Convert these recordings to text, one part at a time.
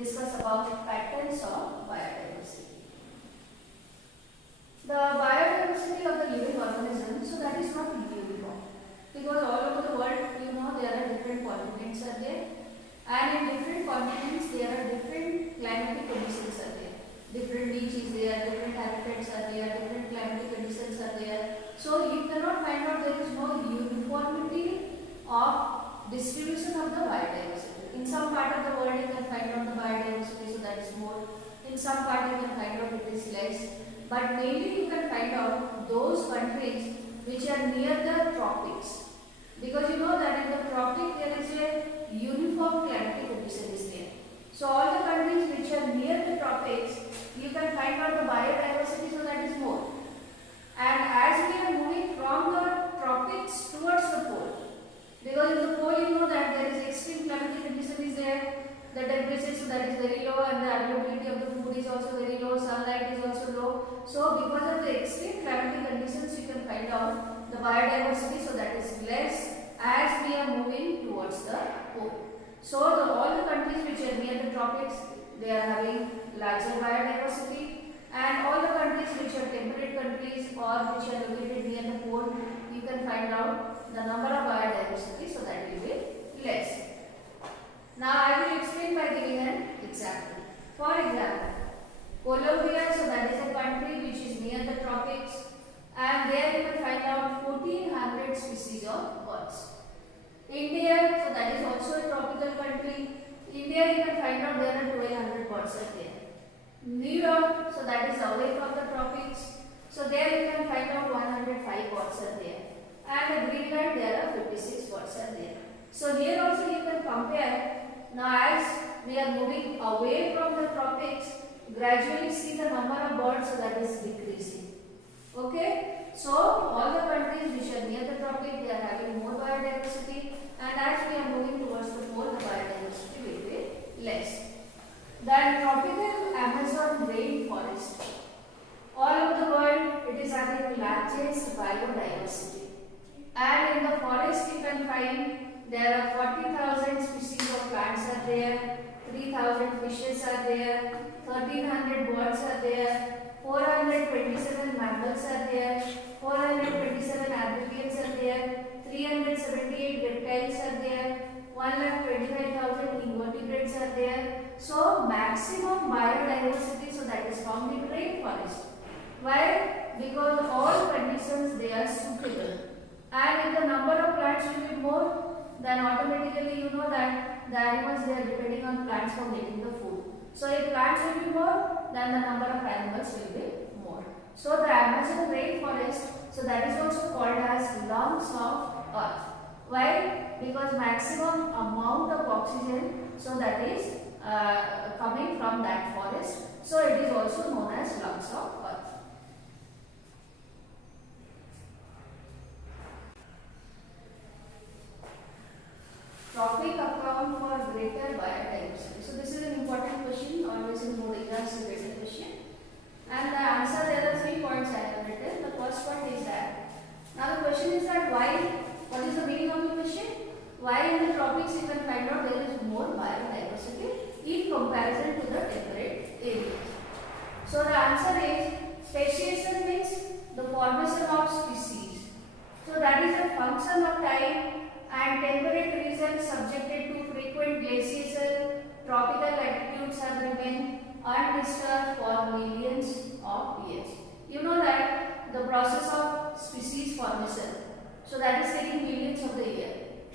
discuss about patterns of biodiversity. The biodiversity of the living organism, so that is not uniform, because all over the world, there are different continents are there, and in different continents there are different climatic conditions are there. Different beach is there, different habitats are there, different climatic conditions are there. So you cannot find out, there is no uniformity of distribution of the biodiversity. In some part of the world you can find out the biodiversity, so that is more. In some part you can find out it is less. But mainly you can find out those countries which are near the tropics. Because you know that in the tropic there is a uniform climatic condition is there. So all the countries which are near the tropics, you can find out the biodiversity, so that is more. And as we are moving from the tropics towards the pole, because in the pole you know that there is extreme climatic condition is there, the temperature, so that is very low, and the availability of the food is also very low, sunlight is also low. So because of the extreme climatic conditions, you can find out the biodiversity, so that is less as we are moving towards the pole. So all the countries which are near the tropics, they are having larger biodiversity, and all the countries which are temperate countries or which are located near the pole, you can find out the number of biodiversity, so that will be less. Now I will explain by giving an example. For example, Colombia, so that is a country which is near the tropics, and there you can find out 1400 species of birds. India, so that is also a tropical country. India you can find out there are 1200 birds are there. New York, so that is away from the tropics, so there you can find out 105 birds are there. And Greenland, there are 56 birds are there. So here also you can compare. Now as we are moving away from the tropics, gradually see the number of birds, so that is decreasing. Okay, so all the countries which are near the tropic, they are having more biodiversity, and as we are moving towards the pole, the biodiversity will be less. Then tropical Amazon rainforest, all over the world it is having largest biodiversity, and in the forest you can find there are 40,000 species of plants are there, 3,000 fishes are there, 1,300 birds are there, 427 mammals are there, 427 amphibians are there, 378 reptiles are there, 1,25,000 invertebrates are there. So maximum biodiversity, so that is found in rainforest. Why? Because all conditions they are suitable, and if the number of plants will be more, then automatically you know that the animals they are depending on plants for getting the food. So if plants will be more, then the number of animals will be more. So the Amazon rainforest, so that is also called as lungs of earth. Why? Because maximum amount of oxygen, so that is coming from that forest. So it is also known as lungs of earth. Topic account for greater biodiversity. So this is an important question, always in board exams you get a question. And the answer, there are 3 points I have written. The first point is that, now the question is that why, what is the meaning of the question? Why in the tropics you can find out there is more biodiversity in comparison to the temperate areas. So the answer is, speciation means the formation of species. So that is a function of time, and temperate regions subjected to frequent glaciation, tropical latitudes have remained undisturbed for millions of years. You know that the process of species formation, so that is taking millions of the year.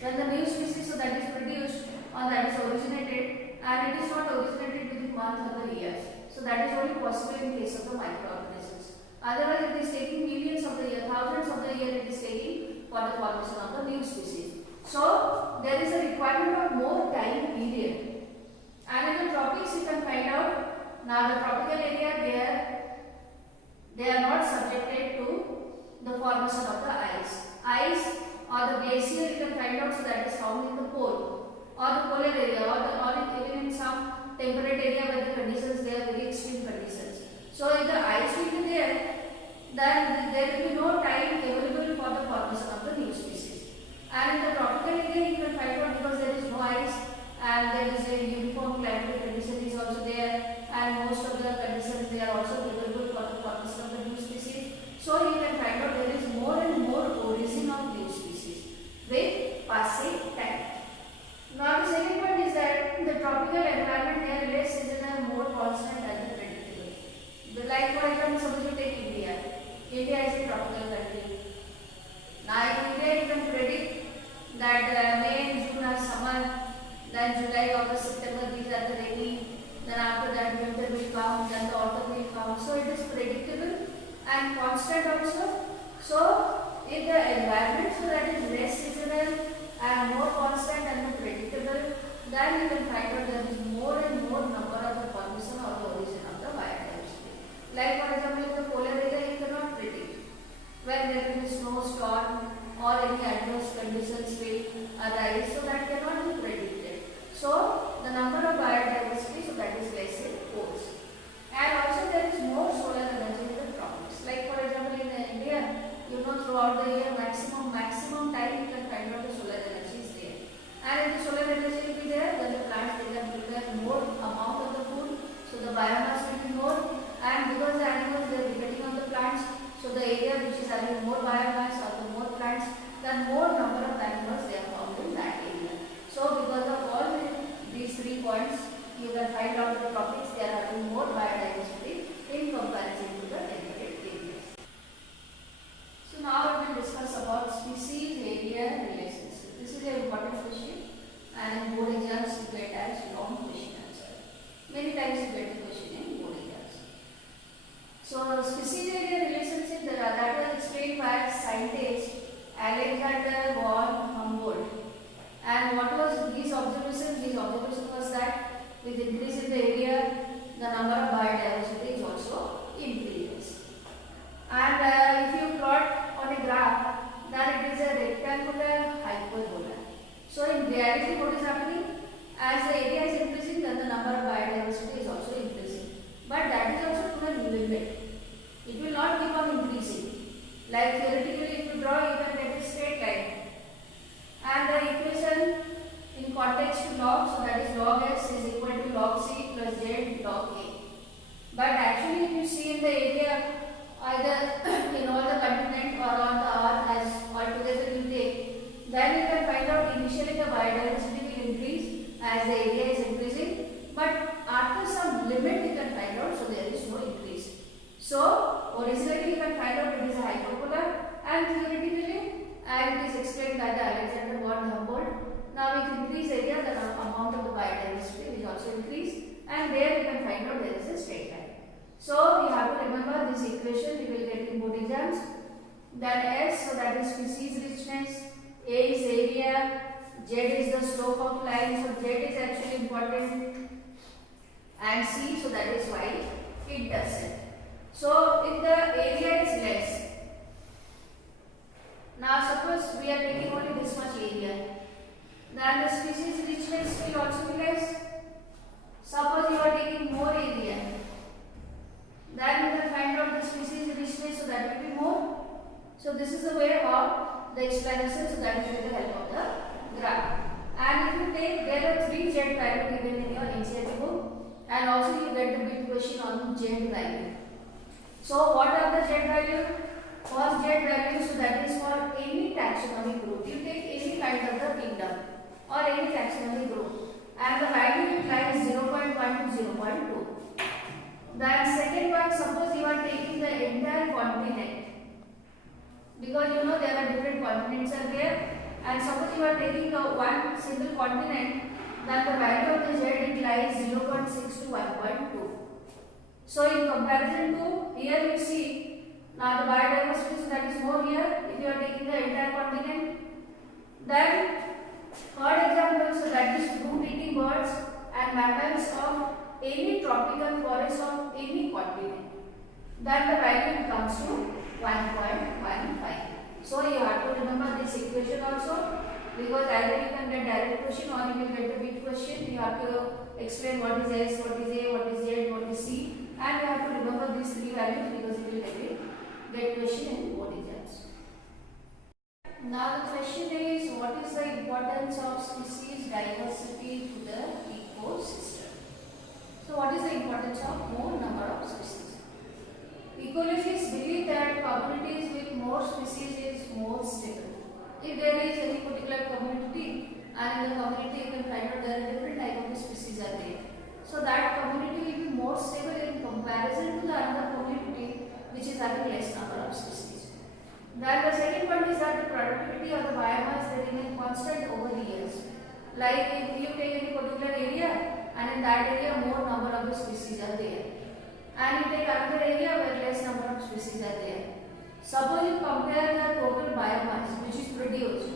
When the new species, so that is produced or that is originated, and it is not originated within months or the years. So that is only possible in case of the microorganisms. Otherwise it is taking millions of the year, thousands of the year it is taking for the formation of the new species. So there is a requirement of more time period. And in the tropics you can find out, now the tropical area they are not subjected to the formation of the ice. Ice or the glacier you can find out, so that is found in the pole or the polar area, or even in some temperate area where the conditions they are very extreme conditions. So if the ice will be there, then there will be no time available for the formation of the new species. And in the tropical area you can find out, because there is no ice and there is a uniform climatic condition is So you can find out there is more and more origin of new species with passing time. Now the second point is that the tropical environment there less seasonal, more constant and predictable. Like for example, suppose you take India. India is a tropical country. Now in India you can predict that May and June are summer, then July, August, September these are the rainy, then after that winter will come, then the autumn will come. So it is predictable and constant also. So in the environment, so that is less seasonal and more constant and predictable, then you can find out there is more and more number of the formation or the origin of the biodiversity. Like for example, in the polar area you cannot predict when there will be snowstorm or any adverse conditions will arise, so that cannot be predicted. So the number of biodiversity, so that is less in force. And also there is more solar energy in the tropics. Like for example in India, you know throughout the year maximum time you can find out the solar energy is there. And if the solar energy will be there, then the plants they can prepare more amount of the food, so the biomass will be more. And because the animals they are depending on the plants, so the area which is having more biomass or the more plants, then more number of animals they are found in that area. So because of all these 3 points, you can find out the tropics they are having more biodiversity in comparison to the temperate areas. So now we will discuss about species area relationship. This is an important question, and in board exams you get as long question answer. Many times you get the question in board exams. So species area relationship that was explained by scientist Alexander von Humboldt. And what was his observation? His observation was that with increase in the area, the number of biodiversity is also increases. And if you plot on a graph, then it is a rectangular hyperbola. So in reality, what is happening? As the area is increasing, then the number of biodiversity is also increasing. But that is also to a limit. It will not keep on increasing. Like theoretically, if you draw, you can get a straight line. And the equation in context to log, so that is log s is equal to log c plus z log a. But actually, if you see in the area, either in all the continent or on the earth as altogether you take, then you can find out initially the biodiversity will increase as the area is increasing. But after some limit, you can find out, so there is no increase. So originally you can find out it is a hyperbola, and theoretically, and it is explained by the Alexander von Humboldt. Now with increased area, the amount of the biodiversity will also increase, and there you can find out there is a straight line. So you have to remember this equation you will get in board exams. Then S, so that is species richness, A is area, Z is the slope of line, so Z is actually important, and C, so that is why it doesn't. So if the area is less, now suppose we are taking only this much area, then the species richness will also be less. Suppose you are taking more area, then you can find out the species richness, so that will be more. So this is the way of the explanation, so that is with the help of the graph. And if you take, there are 3 Z value given in your NCERT book, and also you get the bit question on Z value. So what are the Z value? First Z value, so that is for any taxonomy group. You take any kind of the kingdom or any taxonomy group, and the value will lie 0.1 to 0.2. Then second one, suppose you are taking the entire continent, because you know there are different continents are there, and suppose you are taking one single continent, then the value of the Z it lies 0.6 to 1.2. So in comparison to here you see, now the biodiversity, so that is more here if you are taking the entire continent. Then third example, so that is fruit eating birds and mammals of any tropical forest of any continent. Then the value comes to 1.15. So you have to remember this equation also, because either you can get direct question or you will get the big question. You have to explain what is S, what is A, what is Z, what is C, and you have to remember these 3 values, because it will get question in board exams. Now the question is, what is the importance of species diversity to the ecosystem? So what is the importance of more number of species? ecologists believe that communities with more species is more stable. If there is any particular community, and in the community you can find out there are different type of species are there. So that community will be more stable in comparison to the another community which is having less number of species. Then the second point is that the productivity of the biomass they remain constant over the years. Like if you take any particular area and in that area more number of the species are there, and you take another area where less number of species are there. Suppose you compare the total biomass which is produced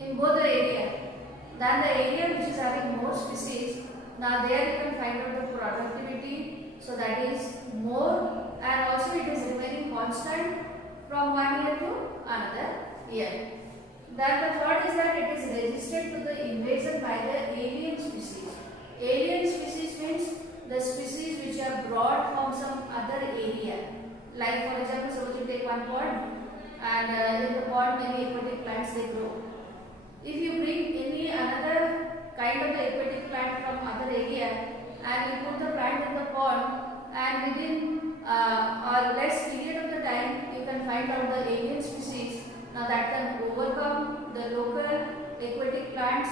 in both the area, then the area which is having more species, now there you can find out the productivity, so that is more, and also it is remaining constant from one year to another year. Then the third is that it is resistant to the invasion by the alien species. Alien species means the species which are brought from some other area. Like for example, suppose you take one pond, and in the pond many aquatic plants they grow. If you bring any another kind of the aquatic plant from other area and you put the plant in the pond, and within a less period of the time you can find out the alien species, now that can overcome the local aquatic plants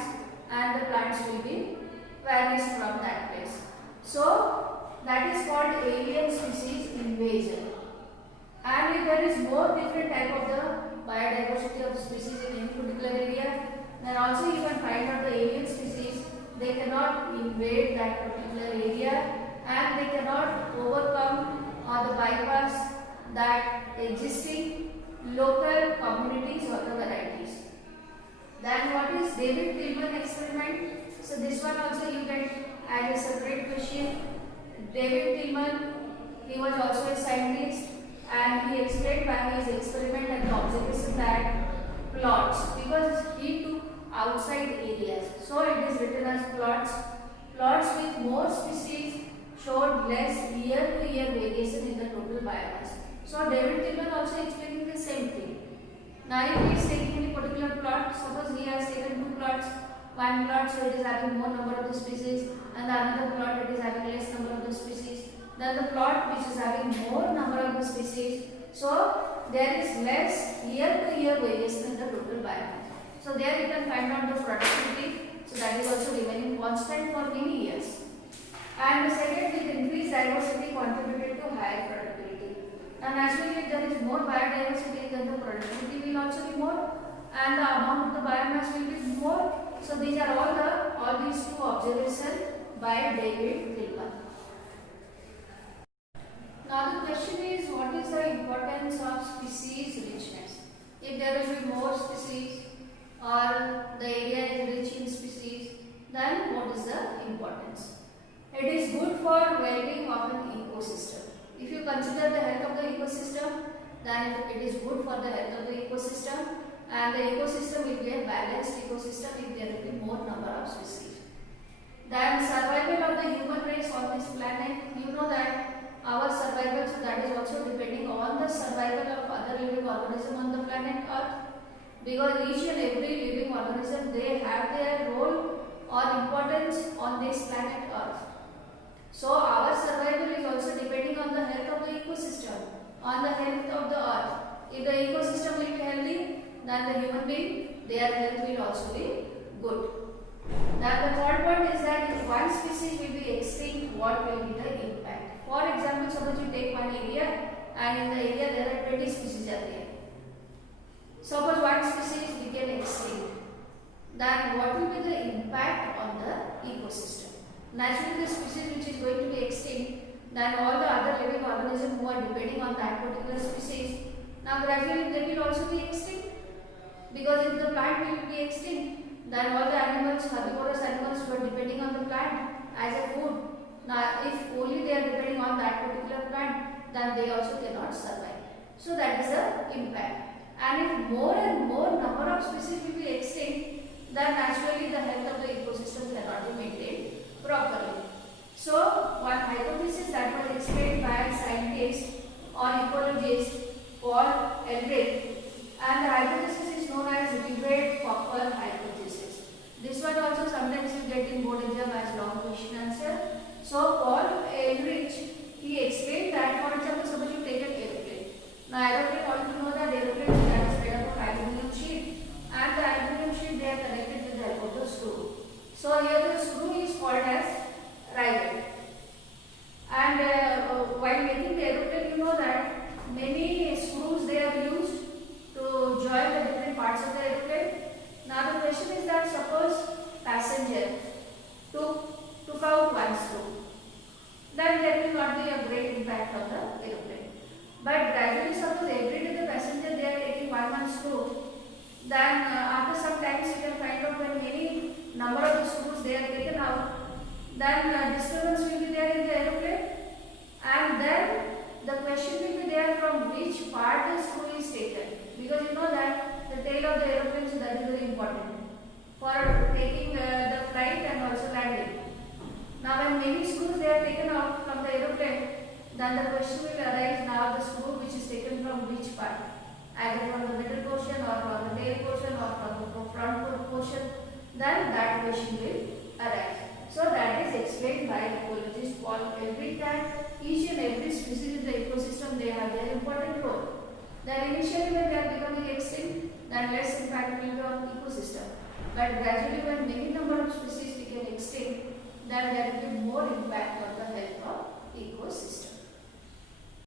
and the plants will be vanished from that place. So that is called alien species invasion. And if there is more different type of the biodiversity of the species in any particular area, then also you can find out the alien species, they cannot invade that particular area and they cannot overcome or the bypass that existing local communities or the varieties. Then what is David Tillman experiment? So this one also you get as a separate question. David Tillman, he was also a scientist and he explained by his experiment and the observation that plots, because he took outside areas, so it is written as plots. Plots with more species showed less year-to-year variation in the total biomass. So David Tillman also explaining the same thing. Now if he is taking any particular plot, suppose he has taken two plots, one plot so it is having more number of the species and the another plot it is having less number of the species. Then the plot which is having more number of the species, so there is less year-to-year variation in the total biomass. So there you can find out the productivity, so that is also remaining constant for many years. And the second is increased diversity contributed to higher productivity. Now naturally if there is more biodiversity, then the productivity will also be more and the amount of the biomass will be more. So these are all these two observations by David Tillman. Now the question is, what is the importance of species richness? If there will be more species or the area is rich in species, then what is the importance? It is good for well-being of an ecosystem. If you consider the health of the ecosystem, then it is good for the health of the ecosystem, and the ecosystem will be a balanced ecosystem if there will be more number of species. Then survival of the human race on this planet, you know that our survival, so that is also depending on the survival of other living organisms on the planet Earth, because each and every living organism they have their role or importance on this planet Earth. So our survival is also depending on the health of the ecosystem, on the health of the Earth. If the ecosystem will be healthy, then the human being, their health will also be good. Now the third point is that if one species will be extinct, what will be the impact? For example, suppose you take one area and in the area there are 20 species are there. Suppose one species became extinct, then what will be the impact on the ecosystem? Naturally the species which is going to be extinct, then all the other living organisms who are depending on that particular species, now gradually they will also be extinct, because if the plant will be extinct, then all the animals, herbivorous animals who are depending on the plant as a food, now if only they are depending on that particular plant, then they also cannot survive. So that is the impact. And if more and more number of species will be extinct, then naturally the health of the ecosystem cannot be maintained properly. So one hypothesis that was explained by scientist or ecologist Paul Ehrlich, and the hypothesis is known as Ribet-Popper hypothesis. This one also sometimes you get in board exam as long question answer. So Paul Ehrlich, he explained that, for example, So here the screw is called as rivet. And while making the aeroplane, you know that many screws they are used to join the different parts of the aeroplane. Now the question is that suppose passenger took out one screw, then there will not be a great impact on the aeroplane. But gradually, suppose every day the passenger they are taking one screw, then after some times you can find out when many number of the screws they are taken out, then disturbance will be there in the aeroplane, and then the question will be there from which part the screw is taken, because you know that the tail of the aeroplane, so that is very important for taking the flight and also landing. Now when many screws they are taken out from the aeroplane, then the question will arise now the screw which is taken from which part, either from the middle portion or from the tail portion or from the front portion, then that question will arise. So that is explained by ecologists for every time. Each and every species in the ecosystem they have their important role. Then initially when they are becoming extinct, then less impact will be on ecosystem. But gradually when many number of species become extinct, then there will be more impact on the health of ecosystem.